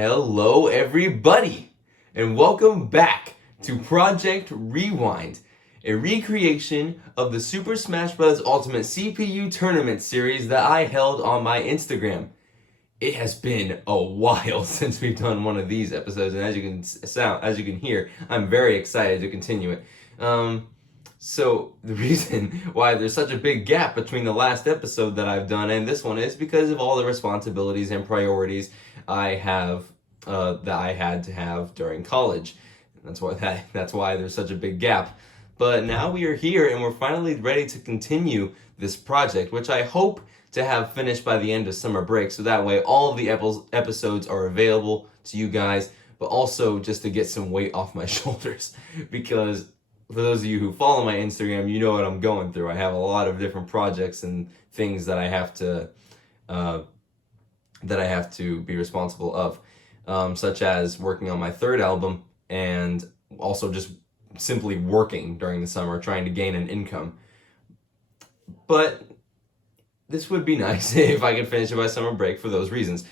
Hello, everybody, and welcome back to Project Rewind, a recreation of the Super Smash Bros. Ultimate CPU Tournament series that I held on my Instagram. It has been a while since we've done one of these episodes, and as you can hear, I'm very excited to continue it. So the reason why there's such a big gap between the last episode that I've done and this one is because of all the responsibilities and priorities I have that I had to have during college. That's why there's such a big gap. But now we are here and we're finally ready to continue this project, which I hope to have finished by the end of summer break, so that way all of the episodes are available to you guys, but also just to get some weight off my shoulders, because for those of you who follow my Instagram, you know what I'm going through. I have a lot of different projects and things that I have to be responsible of, such as working on my third album and also just simply working during the summer, trying to gain an income. But this would be nice if I could finish it by summer break for those reasons.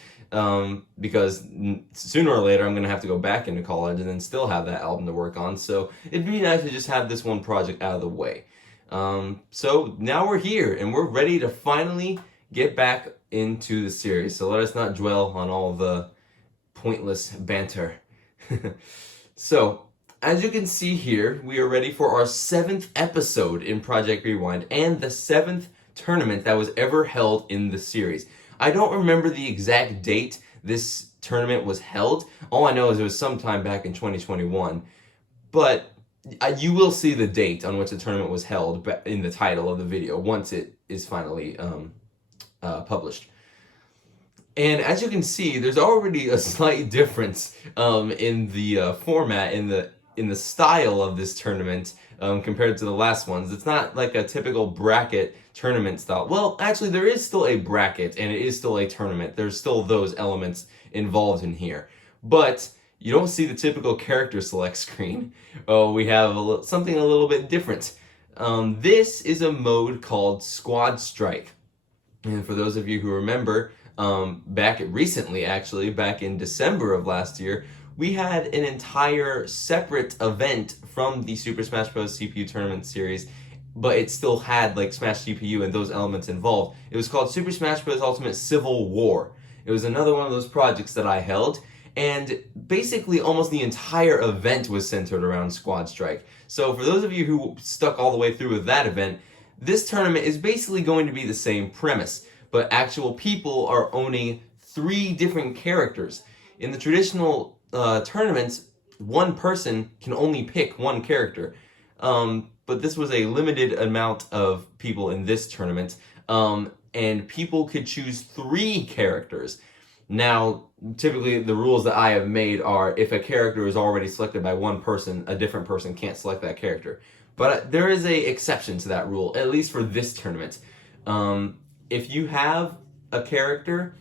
Because sooner or later I'm going to have to go back into college and then still have that album to work on. So it'd be nice to just have this one project out of the way. So now we're here and we're ready to finally get back into the series. So let us not dwell on all the pointless banter. So as you can see here, we are ready for our 7th episode in Project Rewind and the 7th tournament that was ever held in the series. I don't remember the exact date this tournament was held. All I know is it was sometime back in 2021. But you will see the date on which the tournament was held in the title of the video once it is finally published. And as you can see, there's already a slight difference in the format, in the style of this tournament compared to the last ones. It's not like a typical bracket tournament style. Well, actually, there is still a bracket and it is still a tournament. There's still those elements involved in here. But you don't see the typical character select screen. Oh, we have something a little bit different. This is a mode called Squad Strike. And for those of you who remember, back in December of last year, we had an entire separate event from the Super Smash Bros. CPU Tournament series, but it still had like Smash CPU and those elements involved. It was called Super Smash Bros. Ultimate Civil War. It was another one of those projects that I held, and basically almost the entire event was centered around Squad Strike. So for those of you who stuck all the way through with that event, this tournament is basically going to be the same premise, but actual people are owning 3 different characters. In the traditional tournaments, one person can only pick one character. But this was a limited amount of people in this tournament, and people could choose 3 characters. Now, typically the rules that I have made are if a character is already selected by one person, a different person can't select that character. But there is a exception to that rule, at least for this tournament. If you have a character,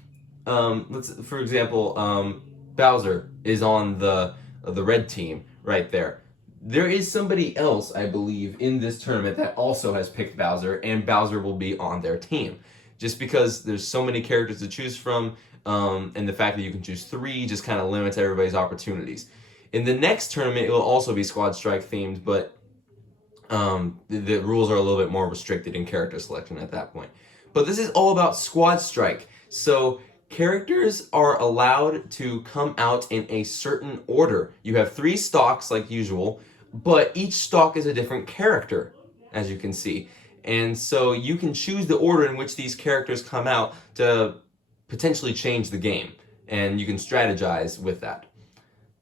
for example, Bowser is on the red team right there. There is somebody else, I believe, in this tournament that also has picked Bowser, and Bowser will be on their team. Just because there's so many characters to choose from, and the fact that you can choose 3 just kind of limits everybody's opportunities. In the next tournament, it will also be Squad Strike themed, but the rules are a little bit more restricted in character selection at that point. But this is all about Squad Strike. So characters are allowed to come out in a certain order. You have 3 stocks like usual, but each stock is a different character, as you can see. And so you can choose the order in which these characters come out to potentially change the game. And you can strategize with that,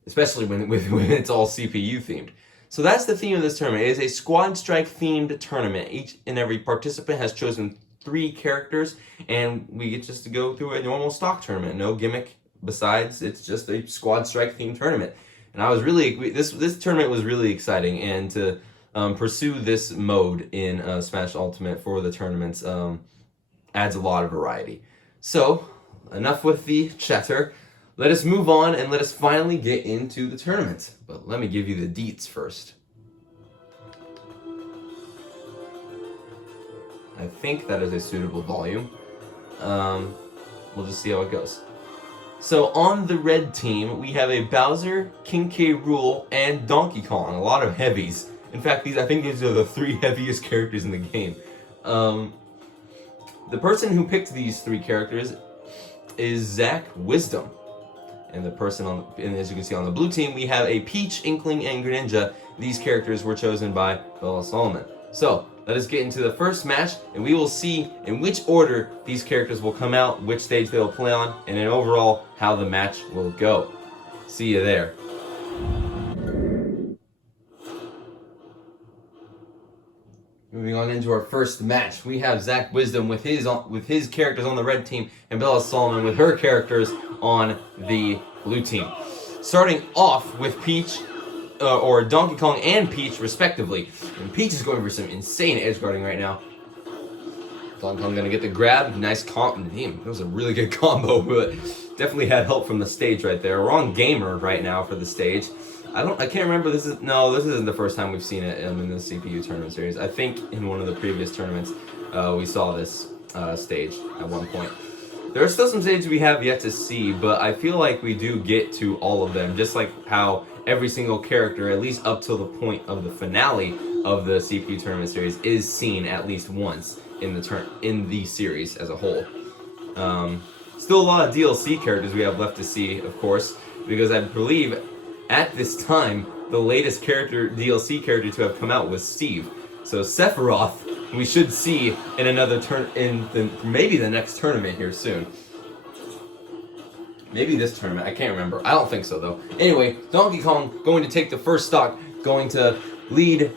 especially when it's all CPU themed. So that's the theme of this tournament. It is a Squad Strike themed tournament. Each and every participant has chosen 3 characters, and we get just to go through a normal stock tournament. No gimmick besides, it's just a Squad Strike themed tournament. And I was this tournament was really exciting, and to pursue this mode in Smash Ultimate for the tournaments adds a lot of variety. So, enough with the chatter. Let us move on and let us finally get into the tournament. But let me give you the deets first. I think that is a suitable volume. We'll just see how it goes. So on the red team, we have a Bowser, King K. Rool, and Donkey Kong. A lot of heavies. In fact, I think these are the 3 heaviest characters in the game. The person who picked these 3 characters is Zach Wisdom. And the person and as you can see on the blue team, we have a Peach, Inkling, and Greninja. These characters were chosen by Bella Solomon. So, let us get into the first match, and we will see in which order these characters will come out, which stage they will play on, and then overall, how the match will go. See you there. Moving on into our first match, we have Zach Wisdom with his characters on the red team, and Bella Solomon with her characters on the blue team. Starting off with Peach, or Donkey Kong and Peach, respectively. And Peach is going for some insane edge guarding right now. Donkey Kong gonna get the grab, nice combo. Damn, that was a really good combo, but definitely had help from the stage right there. We're on Gamer right now for the stage. I can't remember, this isn't the first time we've seen it in the CPU tournament series. I think in one of the previous tournaments, we saw this stage at one point. There are still some stages we have yet to see, but I feel like we do get to all of them, just like how every single character, at least up till the point of the finale of the CPU tournament series, is seen at least once in the series as a whole. Still a lot of DLC characters we have left to see, of course, because I believe at this time the latest DLC character to have come out was Steve. So Sephiroth we should see in another maybe the next tournament here soon. Maybe this tournament, I can't remember. I don't think so though. Anyway, Donkey Kong going to take the first stock, going to lead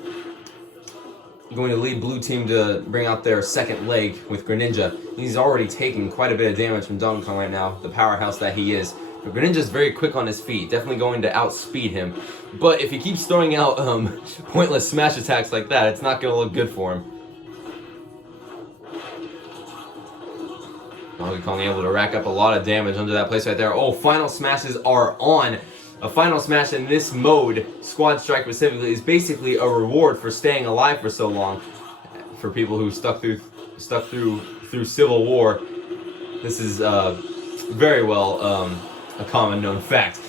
blue team to bring out their second leg with Greninja. He's already taking quite a bit of damage from Donkey Kong right now, the powerhouse that he is. But Greninja's very quick on his feet, definitely going to outspeed him. But if he keeps throwing out pointless smash attacks like that, it's not going to look good for him. Donkey Kong able to rack up a lot of damage under that place right there. Oh, final smashes are on. A final smash in this mode, Squad Strike specifically, is basically a reward for staying alive for so long. For people who stuck through Civil War, this is very well a common known fact.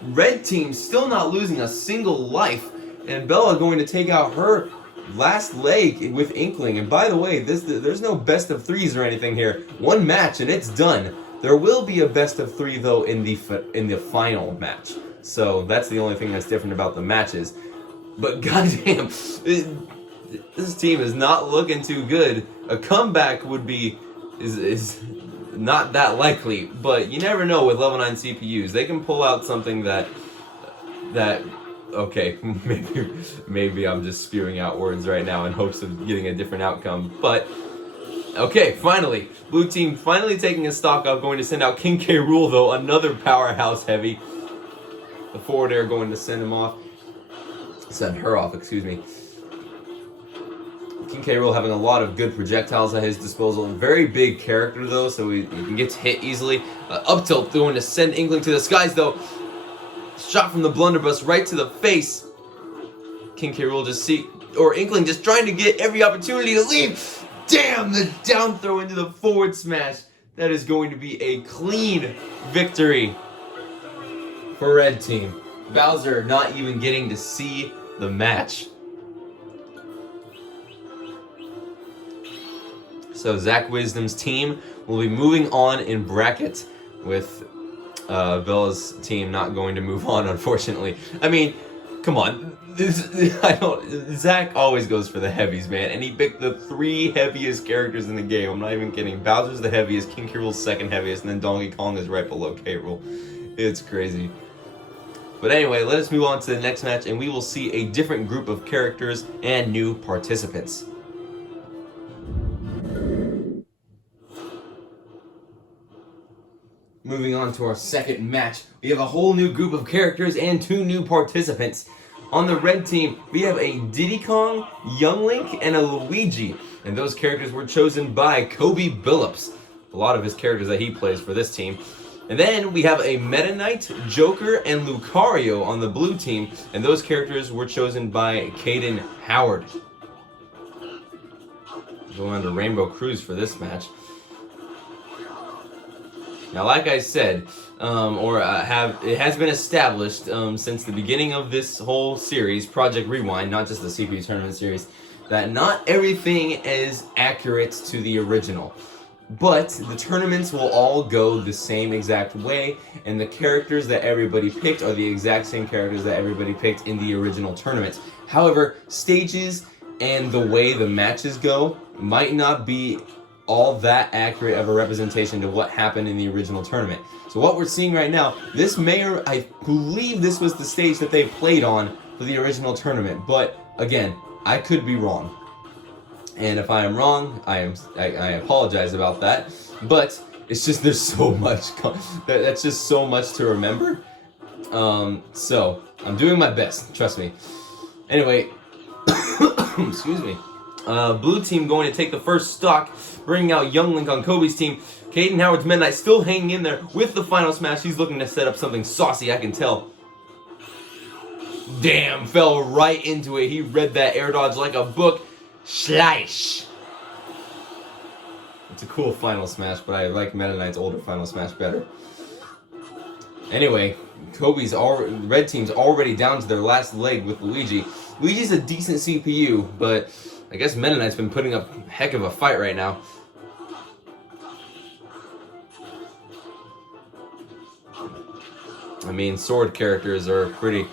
Red team still not losing a single life, and Bella going to take out her last leg with Inkling. And by the way, there's no best of 3s or anything here. One match and it's done. There will be a best of 3 though in the final match. So that's the only thing that's different about the matches. But goddamn, this team is not looking too good. A comeback is not that likely, but you never know with level 9 CPUs. They can pull out something that okay, maybe I'm just spewing out words right now in hopes of getting a different outcome, but okay, finally, blue team finally taking a stock up, going to send out King K. Rool though, another powerhouse heavy. The forward air going to send her off, excuse me. King K. Rool having a lot of good projectiles at his disposal. Very big character though, so he can get hit easily. Up tilt going to send Inkling to the skies though. Shot from the blunderbuss right to the face. King K. Rool Inkling just trying to get every opportunity to leave. Damn, the down throw into the forward smash. That is going to be a clean victory for red team. Bowser not even getting to see the match. So Zach Wisdom's team will be moving on in bracket with Bella's team not going to move on, unfortunately. I mean, come on. Zach always goes for the heavies, man, and he picked the 3 heaviest characters in the game. I'm not even kidding. Bowser's the heaviest, King K. Rool's second heaviest, and then Donkey Kong is right below K. Rool. It's crazy. But anyway, let us move on to the next match, and we will see a different group of characters and new participants. Moving on to our second match, we have a whole new group of characters and 2 new participants. On the red team, we have a Diddy Kong, Young Link, and a Luigi. And those characters were chosen by Kobe Billups. A lot of his characters that he plays for this team. And then we have a Meta Knight, Joker, and Lucario on the blue team. And those characters were chosen by Caden Howard. Going on to Rainbow Cruise for this match. Now, like I said, it has been established since the beginning of this whole series, Project Rewind, not just the CPU tournament series, that not everything is accurate to the original. But the tournaments will all go the same exact way, and the characters that everybody picked are the exact same characters that everybody picked in the original tournament. However, stages and the way the matches go might not be all that accurate of a representation to what happened in the original tournament. So what we're seeing right now, I believe this was the stage that they played on for the original tournament, but again, I could be wrong. And if I am wrong, I apologize about that. But it's just there's so much that's just so much to remember. So I'm doing my best, trust me. Anyway, excuse me. Blue team going to take the first stock, bringing out Young Link on Kobe's team. Caden Howard's Meta Knight still hanging in there with the final smash. He's looking to set up something saucy, I can tell. Damn, fell right into it. He read that air dodge like a book. Slice. It's a cool final smash, but I like Meta Knight's older final smash better. Anyway, red team's already down to their last leg with Luigi. Luigi's a decent CPU, but I guess Meta Knight's been putting up a heck of a fight right now. I mean, sword characters are pretty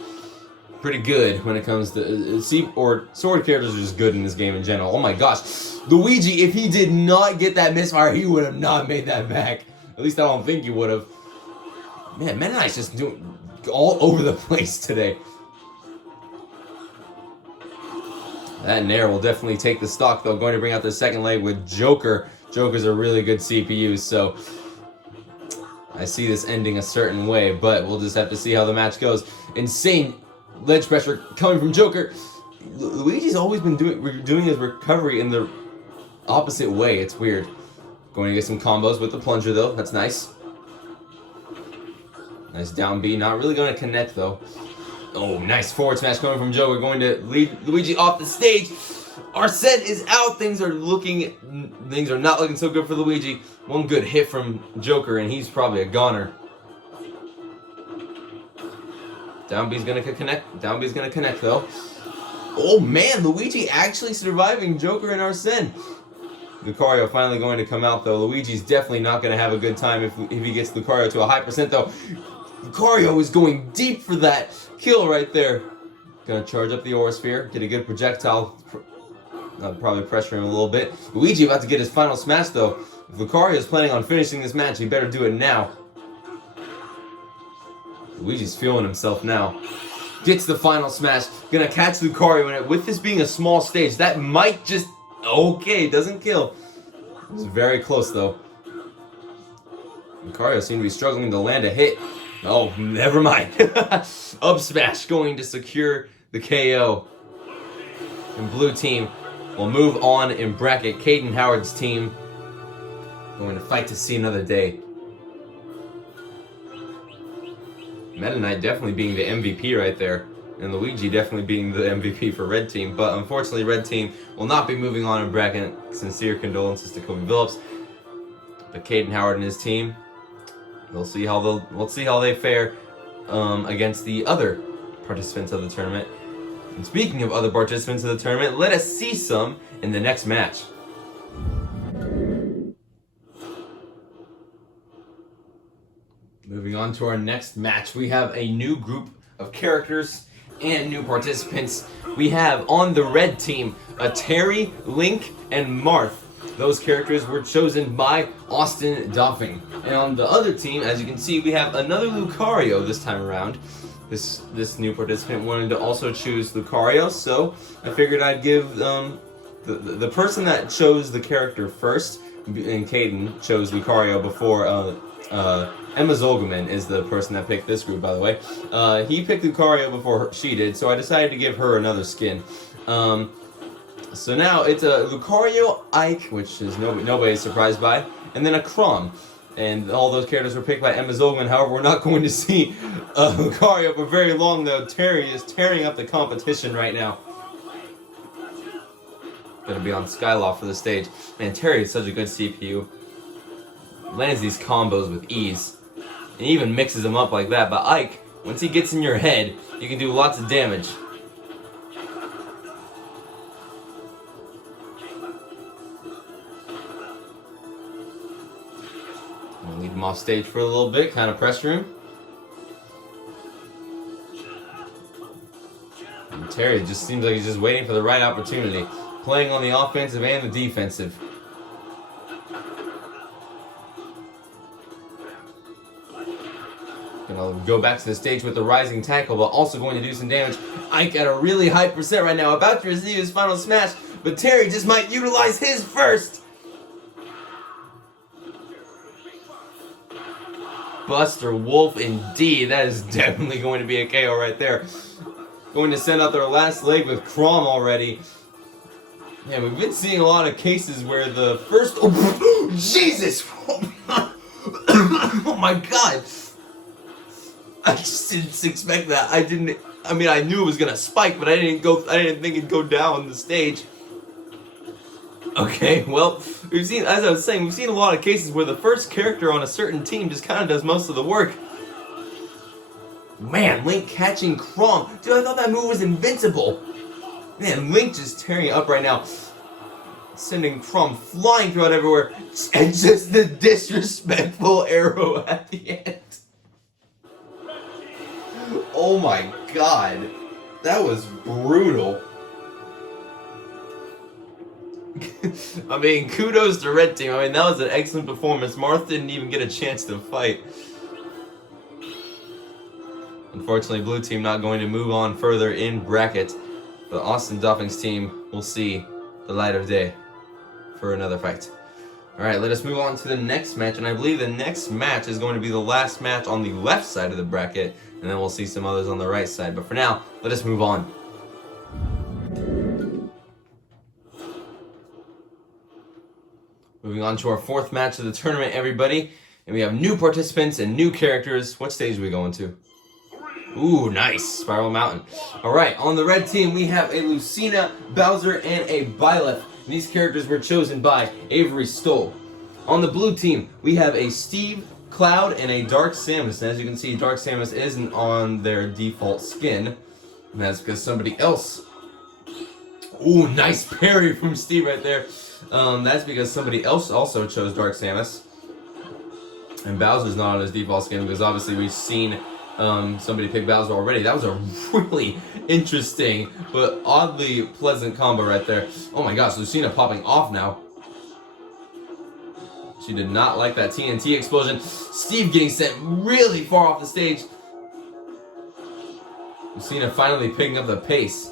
good when it comes to sword characters are just good in this game in general. Oh my gosh, Luigi! If he did not get that misfire, he would have not made that back. At least I don't think he would have. Man, Meta Knight's just doing all over the place today. That Nair will definitely take the stock though. Going to bring out the second leg with Joker. Joker's a really good CPU, so I see this ending a certain way, but we'll just have to see how the match goes. Insane ledge pressure coming from Joker. Luigi's always been doing his recovery in the opposite way. It's weird. Going to get some combos with the plunger though. That's nice. Nice down B. Not really going to connect though. Oh, nice forward smash coming from Joker. Going to lead Luigi off the stage. Arsene is out. Things are not looking so good for Luigi. One good hit from Joker and he's probably a goner. Down B's gonna connect. Down B's gonna connect though. Oh man, Luigi actually surviving Joker and Arsene. Lucario finally going to come out though. Luigi's definitely not gonna have a good time if he gets Lucario to a high percent though. Lucario is going deep for that kill right there. Gonna charge up the Aura Sphere, get a good projectile. Probably pressure him a little bit. Luigi about to get his final smash though. If Lucario is planning on finishing this match, he better do it now. Luigi's feeling himself now. Gets the final smash. Gonna catch Lucario in it. With this being a small stage, that might just... Okay, doesn't kill. It was very close though. Lucario seemed to be struggling to land a hit. Oh, never mind. Up smash going to secure the KO. And blue team will move on in bracket. Caden Howard's team going to fight to see another day. Meta Knight definitely being the MVP right there, and Luigi definitely being the MVP for red team, but unfortunately red team will not be moving on in bracket. Sincere condolences to Kobe Phillips. But Caden Howard and his team, we'll see how they fare against the other participants of the tournament. And speaking of other participants of the tournament, let us see some in the next match. Moving on to our next match, we have a new group of characters and new participants. We have on the red team a Terry, Link, and Marth. Those characters were chosen by Austin Doffing. And on the other team, as you can see, we have another Lucario this time around. This new participant wanted to also choose Lucario, so I figured I'd give the person that chose the character first, and Caden chose Lucario before Emma Zolgaman is the person that picked this group, by the way. He picked Lucario before she did, so I decided to give her another skin. So now it's a Lucario, Ike, which is nobody's surprised by, and then a Chrom. And all those characters were picked by Emma Zolgaman. However, we're not going to see Lucario for very long, though. Terry is tearing up the competition right now. Gonna be on Skyloft for the stage. Man, Terry is such a good CPU. Lands these combos with ease. and even mixes them up like that. But Ike, once he gets in your head, you can do lots of damage. I'm gonna leave him off stage for a little bit, kind of pressure him. And Terry just seems like he's just waiting for the right opportunity, playing on the offensive and the defensive. Gonna go back to the stage with the rising tackle, but also going to do some damage. Ike at a really high percent right now, about to receive his final smash, but Terry just might utilize his first. Buster Wolf indeed. That is definitely going to be a KO right there. Going to send out their last leg with Crom already. Yeah, we've been seeing a lot of cases where the first... Oh, Jesus! Oh my god! I just didn't expect that. I mean, I knew it was gonna spike, but I didn't think it'd go down the stage. Okay, well, as I was saying, we've seen a lot of cases where the first character on a certain team just kind of does most of the work. Man, Link catching Crom. Dude, I thought that move was invincible. Man, Link just tearing it up right now. Sending Crom flying throughout everywhere. And just the disrespectful arrow at the end. Oh my god. That was brutal. I mean, kudos to Red Team. I mean, that was an excellent performance. Marth didn't even get a chance to fight. Unfortunately, Blue Team not going to move on further in bracket. But Austin Doffing's team will see the light of day for another fight. Alright, let us move on to the next match. And I believe the next match is going to be the last match on the left side of the bracket. And then we'll see some others on the right side. But for now, let us move on. Moving on to our fourth match of the tournament, everybody. And we have new participants and new characters. What stage are we going to? Ooh, nice. Spiral Mountain. Alright, on the red team, we have a Lucina, Bowser, and a Byleth. And these characters were chosen by Avery Stoll. On the blue team, we have a Steve, Cloud, and a Dark Samus. And as you can see, Dark Samus isn't on their default skin. And that's because somebody else... Ooh, nice parry from Steve right there. That's because somebody else also chose Dark Samus. And Bowser's not on his default skin because obviously we've seen somebody pick Bowser already. That was a really interesting but oddly pleasant combo right there. Oh my gosh, Lucina popping off now. She did not like that TNT explosion. Steve getting sent really far off the stage. Lucina finally picking up the pace.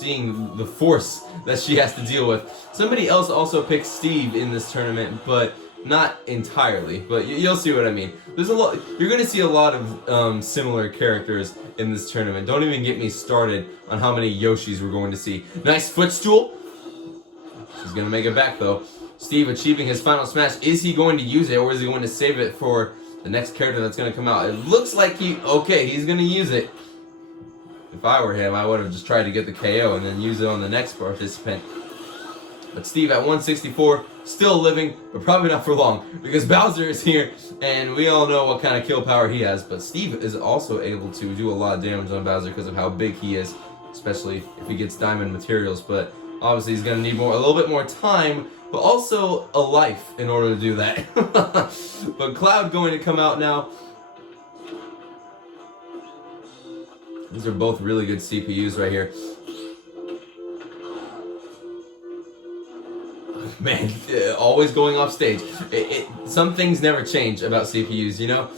Seeing the force that she has to deal with. Somebody else also picked Steve in this tournament, but not entirely. But you'll see what I mean. There's a lot. You're gonna see a lot of similar characters in this tournament. Don't even get me started on how many Yoshis we're going to see. Nice footstool. She's gonna make it back though. Steve achieving his final smash. Is he going to use it, or is he going to save it for the next character that's gonna come out? It looks like he's gonna use it. If I were him, I would have just tried to get the KO and then use it on the next participant. But Steve at 164, still living, but probably not for long, because Bowser is here, and we all know what kind of kill power he has. But Steve is also able to do a lot of damage on Bowser because of how big he is, especially if he gets diamond materials. But obviously he's going to need a little bit more time, but also a life in order to do that. But Cloud going to come out now. These are both really good CPUs right here. Man, always going off stage. Some things never change about CPUs, you know?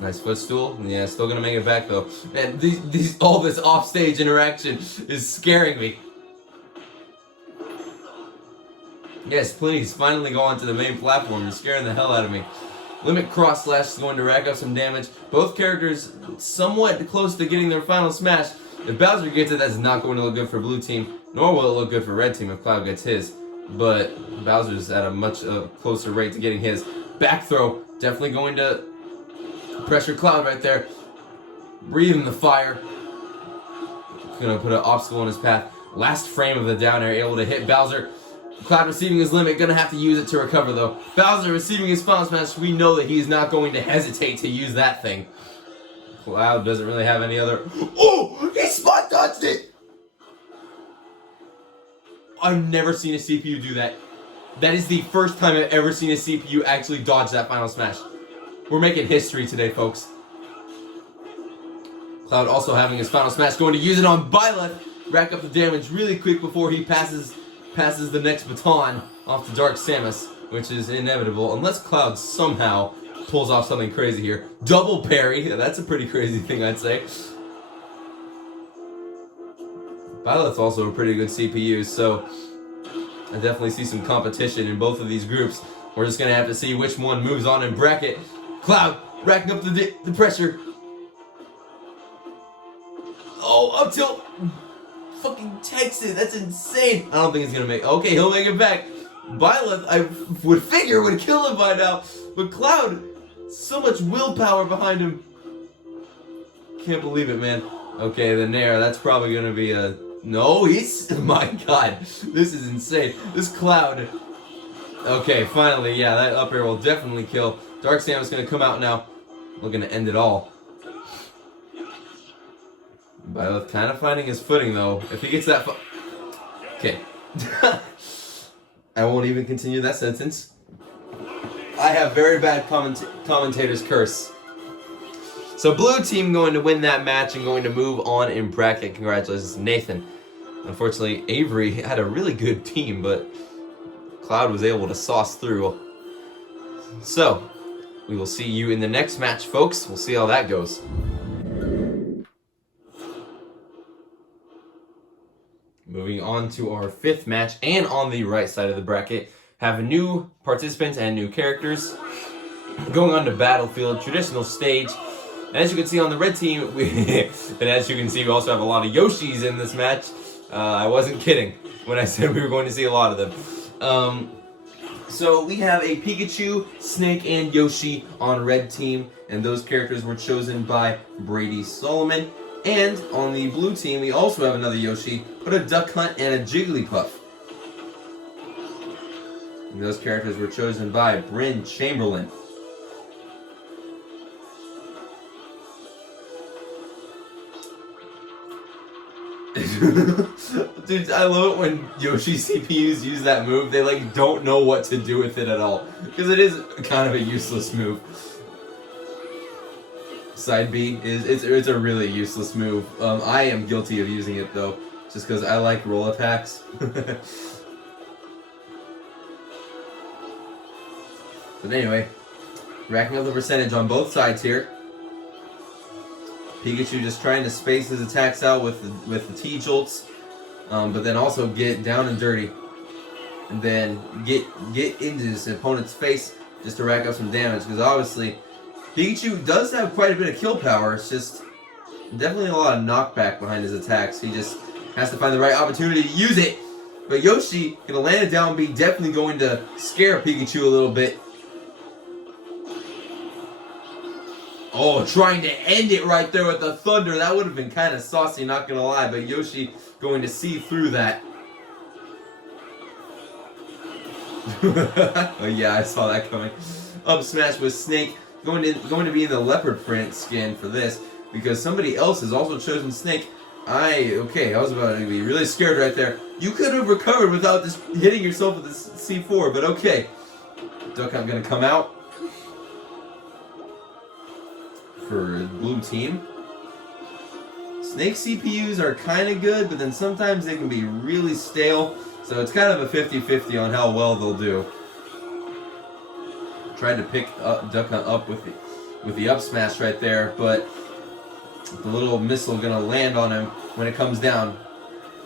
Nice footstool. Yeah, still gonna make it back though. And all this off-stage interaction is scaring me. Yes, please, finally go onto the main platform. You're scaring the hell out of me. Limit cross slash is going to rack up some damage. Both characters somewhat close to getting their final smash. If Bowser gets it, that's not going to look good for blue team, nor will it look good for red team if Cloud gets his. But Bowser's at a much closer rate to getting his. Back throw, definitely going to pressure Cloud right there. Breathing the fire. Gonna put an obstacle in his path. Last frame of the down air, able to hit Bowser. Cloud receiving his limit, gonna have to use it to recover though. Bowser receiving his Final Smash, we know that he's not going to hesitate to use that thing. Cloud doesn't really have any other... Oh! He spot dodged it! I've never seen a CPU do that. That is the first time I've ever seen a CPU actually dodge that Final Smash. We're making history today, folks. Cloud also having his Final Smash, going to use it on Byleth. Rack up the damage really quick before he passes the next baton off to Dark Samus, which is inevitable, unless Cloud somehow pulls off something crazy here. Double parry, that's a pretty crazy thing, I'd say. Byleth's also a pretty good CPU, so I definitely see some competition in both of these groups. We're just going to have to see which one moves on in bracket. Cloud racking up the pressure. Oh, up tilt. Fucking takes it. That's insane. I don't think he's going to make... Okay, he'll make it back. Byleth, I would figure, would kill him by now. But Cloud, so much willpower behind him. Can't believe it, man. Okay, the Nair, that's probably going to be a... No, he's... My god. This is insane. This Cloud... Okay, finally, yeah, that up air will definitely kill. Dark Samus going to come out now. Looking to end it all. Byleth kind of finding his footing, though. If he gets that... Okay. I won't even continue that sentence. I have very bad commentator's curse. So blue team going to win that match and going to move on in bracket. Congratulations, Nathan. Unfortunately, Avery had a really good team, but Cloud was able to sauce through. So, we will see you in the next match, folks. We'll see how that goes. Moving on to our fifth match, and on the right side of the bracket, have new participants and new characters. Going on to Battlefield, traditional stage. And as you can see on the red team, and as you can see, we also have a lot of Yoshis in this match. I wasn't kidding when I said we were going to see a lot of them. So we have a Pikachu, Snake, and Yoshi on red team, and those characters were chosen by Brady Solomon. And on the blue team, we also have another Yoshi, but a Duck Hunt and a Jigglypuff. And those characters were chosen by Bryn Chamberlain. Dude, I love it when Yoshi CPUs use that move. They like don't know what to do with it at all, because it is kind of a useless move. Side B it's a really useless move. I am guilty of using it though, just because I like roll attacks. But anyway, racking up the percentage on both sides here. Pikachu just trying to space his attacks out with the T-Jolts, but then also get down and dirty, and then get into his opponent's face just to rack up some damage, because obviously Pikachu does have quite a bit of kill power. It's just definitely a lot of knockback behind his attacks. He just has to find the right opportunity to use it. But Yoshi gonna land a down B, definitely going to scare Pikachu a little bit. Oh, trying to end it right there with the thunder. That would have been kind of saucy, not gonna lie. But Yoshi going to see through that. Oh yeah, I saw that coming. Up smash with Snake. Going to be in the leopard print skin for this, because somebody else has also chosen Snake. Okay, I was about to be really scared right there. You could have recovered without just hitting yourself with this C4, but okay. Duck Hunt gonna come out for blue team. Snake CPUs are kind of good, but then sometimes they can be really stale, so it's kind of a 50-50 on how well they'll do. Tried to pick Duck Hunt up with the up smash right there, but the little missile gonna land on him when it comes down.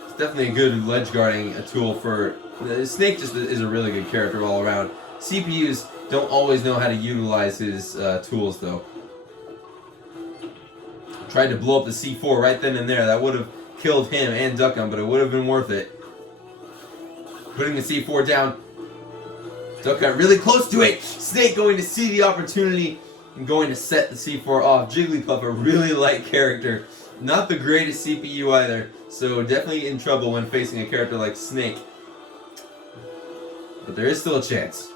It's definitely a good ledge guarding tool for... Snake just is a really good character all around. CPUs don't always know how to utilize his tools though. Tried to blow up the C4 right then and there. That would have killed him and Duck Hunt, but it would have been worth it. Putting the C4 down. Duck Hunt really close to it. Snake going to see the opportunity and going to set the C4 off. Jigglypuff, a really light character. Not the greatest CPU either, so definitely in trouble when facing a character like Snake. But there is still a chance.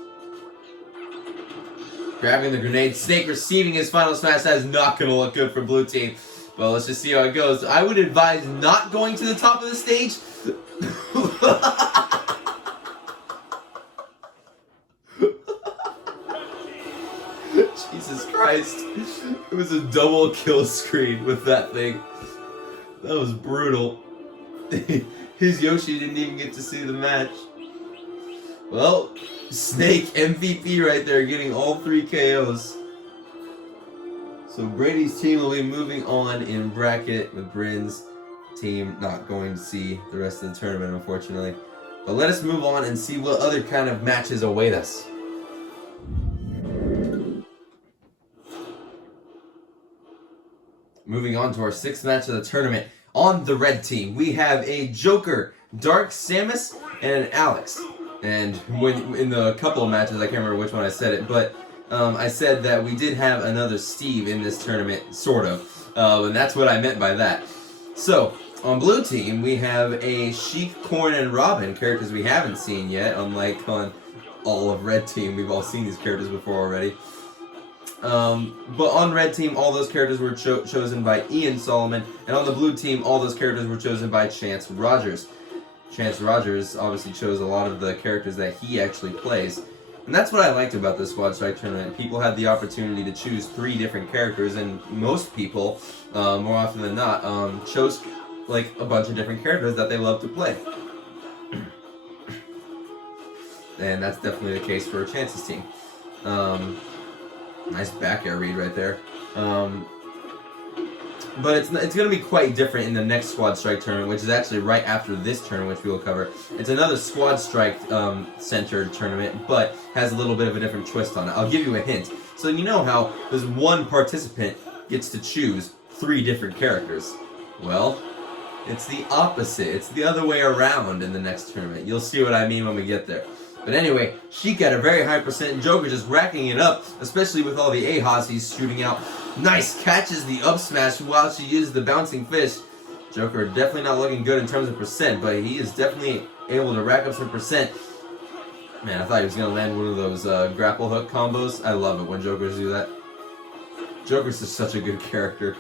Grabbing the grenade. Snake receiving his final smash. That is not going to look good for blue team. Well, let's just see how it goes. I would advise not going to the top of the stage. Jesus Christ. It was a double kill screen with that thing. That was brutal. His Yoshi didn't even get to see the match. Well, Snake MVP right there, getting all 3 KOs. So Brady's team will be moving on in bracket with Bryn's team not going to see the rest of the tournament, unfortunately. But let us move on and see what other kind of matches await us. Moving on to our 6th match of the tournament. On the red team, we have a Joker, Dark Samus, and an Alex. And when in the couple of matches, I can't remember which one I said it, but I said that we did have another Steve in this tournament, sort of. And that's what I meant by that. So, on blue team, we have a Sheik, Corn, and Robin, characters we haven't seen yet, unlike on all of red team. We've all seen these characters before already. But on red team, all those characters were chosen by Ian Solomon, and on the blue team, all those characters were chosen by Chance Rogers. Chance Rogers obviously chose a lot of the characters that he actually plays. And that's what I liked about the Squad Strike tournament. People had the opportunity to choose 3 different characters, and most people, more often than not, chose like a bunch of different characters that they love to play. And that's definitely the case for Chance's team. Nice back air read right there. But it's going to be quite different in the next Squad Strike tournament, which is actually right after this tournament, which we will cover. It's another Squad Strike centered tournament, but has a little bit of a different twist on it. I'll give you a hint. So you know how this one participant gets to choose 3 different characters. Well, it's the opposite. It's the other way around in the next tournament. You'll see what I mean when we get there. But anyway, Sheik got a very high percent, and Joker just racking it up, especially with all the AHAs he's shooting out. Nice, catches the up smash while she uses the bouncing fish. Joker definitely not looking good in terms of percent, but he is definitely able to rack up some percent. Man, I thought he was going to land one of those grapple hook combos. I love it when Jokers do that. Joker's just such a good character.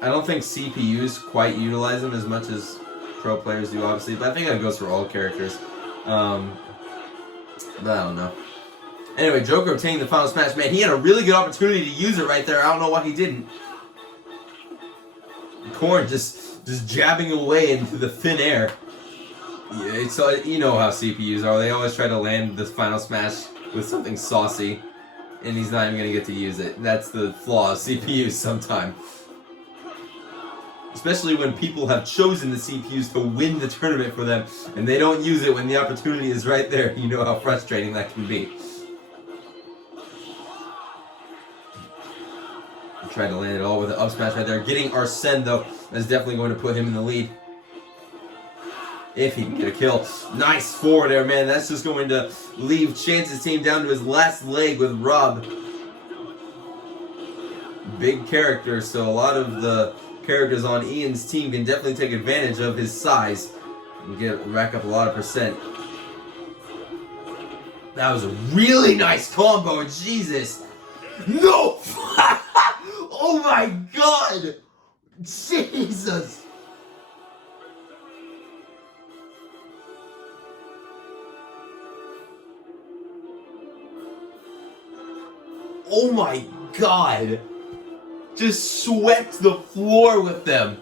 I don't think CPUs quite utilize him as much as pro players do, obviously, but I think that goes for all characters. But I don't know. Anyway, Joker obtaining the final smash. Man, he had a really good opportunity to use it right there. I don't know why he didn't. Corn just jabbing away into the thin air. Yeah, so you know how CPUs are. They always try to land this final smash with something saucy, and he's not even going to get to use it. That's the flaw of CPUs sometimes. Especially when people have chosen the CPUs to win the tournament for them, and they don't use it when the opportunity is right there. You know how frustrating that can be. Tried to land it all with an up smash right there. Getting Arsene, though, is definitely going to put him in the lead. If he can get a kill. Nice forward air, man. That's just going to leave Chance's team down to his last leg with Rob. Big character, so a lot of the characters on Ian's team can definitely take advantage of his size and rack up a lot of percent. That was a really nice combo, Jesus. No! Oh my God! Jesus! Oh my God! Just swept the floor with them.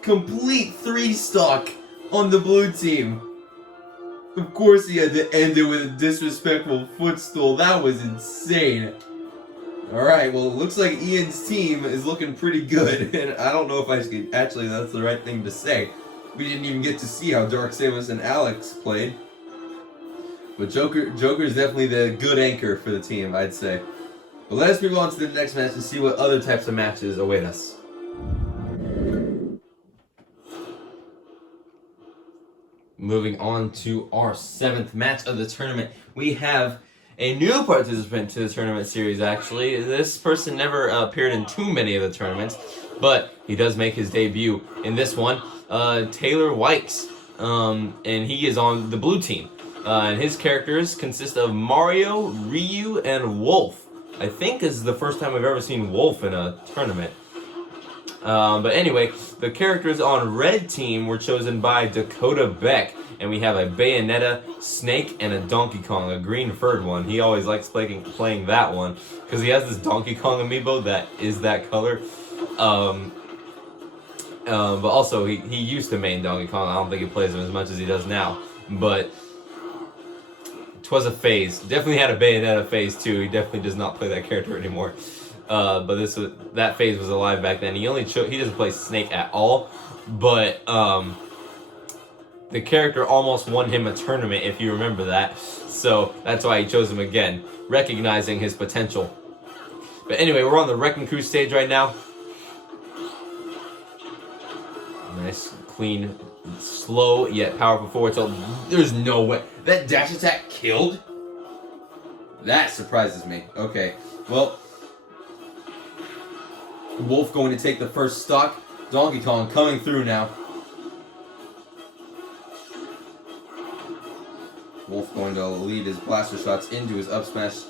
Complete 3-stock on the blue team. Of course he had to end it with a disrespectful footstool. That was insane. Alright, well it looks like Ian's team is looking pretty good. And I don't know if I should, actually that's the right thing to say. We didn't even get to see how Dark Samus and Alex played. But Joker is definitely the good anchor for the team, I'd say. But let us move on to the next match and see what other types of matches await us. Moving on to our 7th match of the tournament, we have a new participant to the tournament series, actually. This person never appeared in too many of the tournaments, but he does make his debut in this one. Taylor Wykes. and he is on the blue team. And his characters consist of Mario, Ryu, and Wolf. I think this is the first time I've ever seen Wolf in a tournament. But anyway, the characters on red team were chosen by Dakota Beck. And we have a Bayonetta, Snake, and a Donkey Kong, a green furred one. He always likes playing that one because he has this Donkey Kong amiibo that is that color. But also, he used to main Donkey Kong. I don't think he plays him as much as he does now. But 'twas a phase. Definitely had a Bayonetta phase too. He definitely does not play that character anymore. But that phase was alive back then. He doesn't play Snake at all. But the character almost won him a tournament, if you remember that. So that's why he chose him again, recognizing his potential. But anyway, we're on the Wrecking Crew stage right now. Nice, clean, slow, yet powerful forward tilt. There's no way. That dash attack killed? That surprises me. Okay, well, Wolf going to take the first stock. Donkey Kong coming through now. Wolf going to lead his blaster shots into his up smash.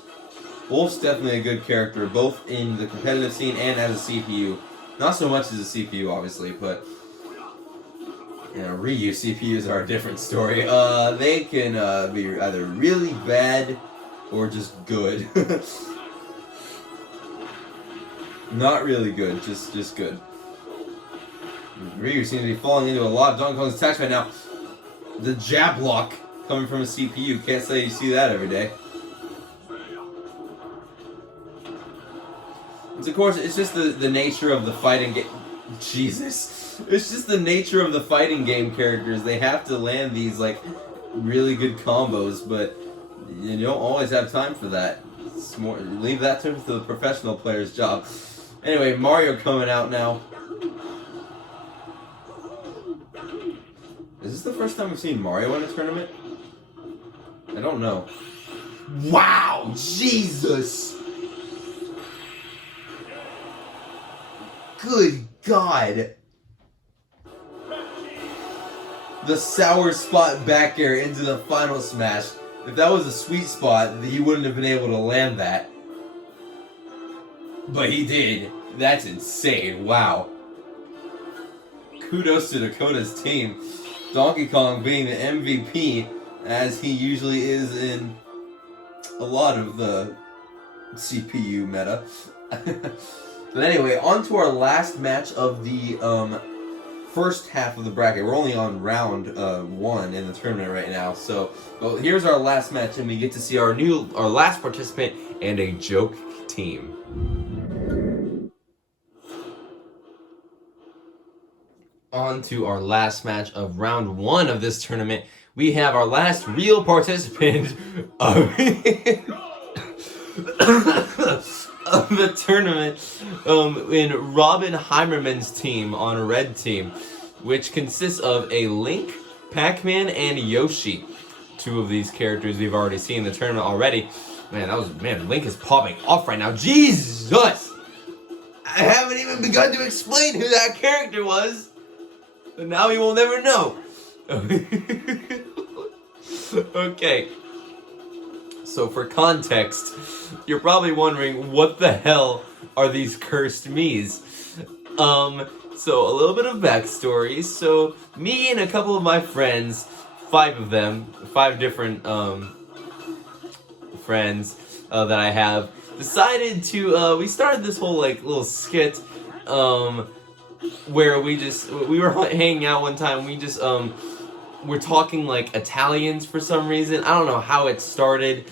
Wolf's definitely a good character, both in the competitive scene and as a CPU. Not so much as a CPU, obviously, but Ryu CPUs are a different story. They can be either really bad or just good. Not really good, just good. Ryu seems to be falling into a lot of Donkey Kong's attacks right now. The jab block coming from a CPU. Can't say you see that every day. It's, of course, it's just the nature of the fighting game. Jesus. It's just the nature of the fighting game characters. They have to land these, like, really good combos, but you don't always have time for that. It's more, leave that to the professional player's job. Anyway, Mario coming out now. Is this the first time we've seen Mario in a tournament? I don't know. Wow! Jesus! Good God! The sour spot back air into the final smash. If that was a sweet spot, he wouldn't have been able to land that. But he did. That's insane. Wow. Kudos to Dakota's team. Donkey Kong being the MVP, as he usually is in a lot of the CPU meta. But anyway, on to our last match of the first half of the bracket. We're only on round 1 in the tournament right now. So well, here's our last match, and we get to see our last participant and a joke team. On to our last match of round 1 of this tournament. We have our last real participant of the tournament in Robin Heimerman's team on a red team, which consists of a Link, Pac-Man, and Yoshi. 2 of these characters we've already seen in the tournament already. Man, Link is popping off right now. Jesus! I haven't even begun to explain who that character was. But now we will never know. Okay. So for context, you're probably wondering what the hell are these cursed Miis? So a little bit of backstory. So me and a couple of my friends, 5 of them, 5 different friends that I have, decided to we started this whole like little skit where we were hanging out one time. We just we're talking like Italians for some reason. I don't know how it started,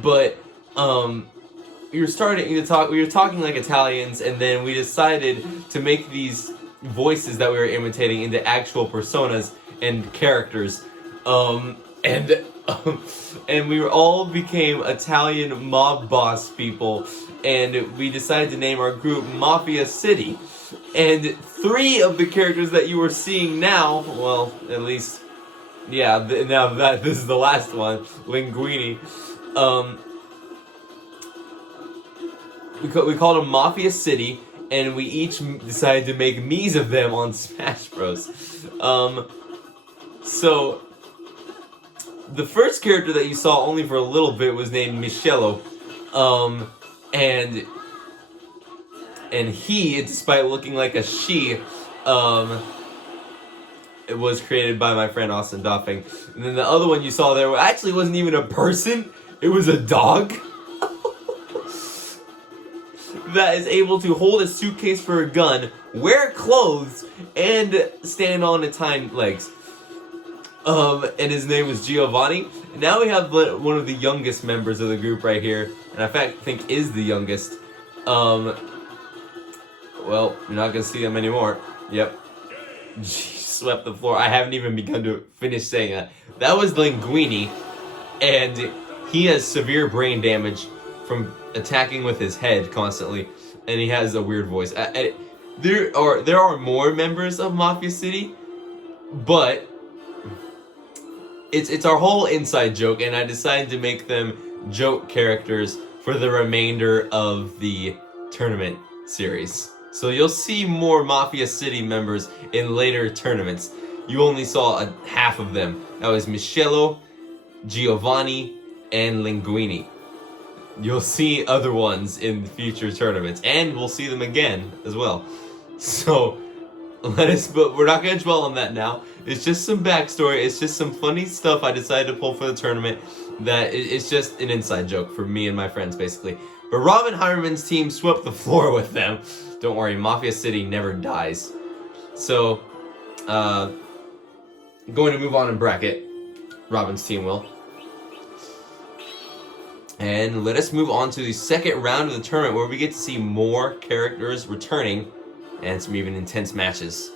but we were talking like Italians, and then we decided to make these voices that we were imitating into actual personas and characters, and we all became Italian mob boss people, and we decided to name our group Mafia City. And 3 of the characters that you are seeing now, well, at least, yeah, now that this is the last one, Linguini. We called them Mafia City, and we each decided to make Miis of them on Smash Bros. So, the first character that you saw only for a little bit was named Michello. And he, despite looking like a she, it was created by my friend Austin Doffing. And then the other one you saw there actually wasn't even a person, it was a dog. That is able to hold a suitcase for a gun, wear clothes, and stand on its hind legs. And his name was Giovanni. And now we have one of the youngest members of the group right here, and in fact, I think is the youngest. Well, you're not gonna see him anymore. Yep. Swept the floor. I haven't even begun to finish saying that. That was Linguini, and he has severe brain damage from attacking with his head constantly, and he has a weird voice. There are more members of Mafia City, but it's our whole inside joke, and I decided to make them joke characters for the remainder of the tournament series. So you'll see more Mafia City members in later tournaments. You only saw half of them. That was Michello, Giovanni, and Linguini. You'll see other ones in future tournaments, and we'll see them again as well. So, but we're not going to dwell on that now. It's just some backstory. It's just some funny stuff I decided to pull for the tournament. That it's just an inside joke for me and my friends, basically. But Robin Harmon's team swept the floor with them. Don't worry, Mafia City never dies. So, going to move on in bracket. Robin's team will. And let us move on to the second round of the tournament, where we get to see more characters returning and some even intense matches.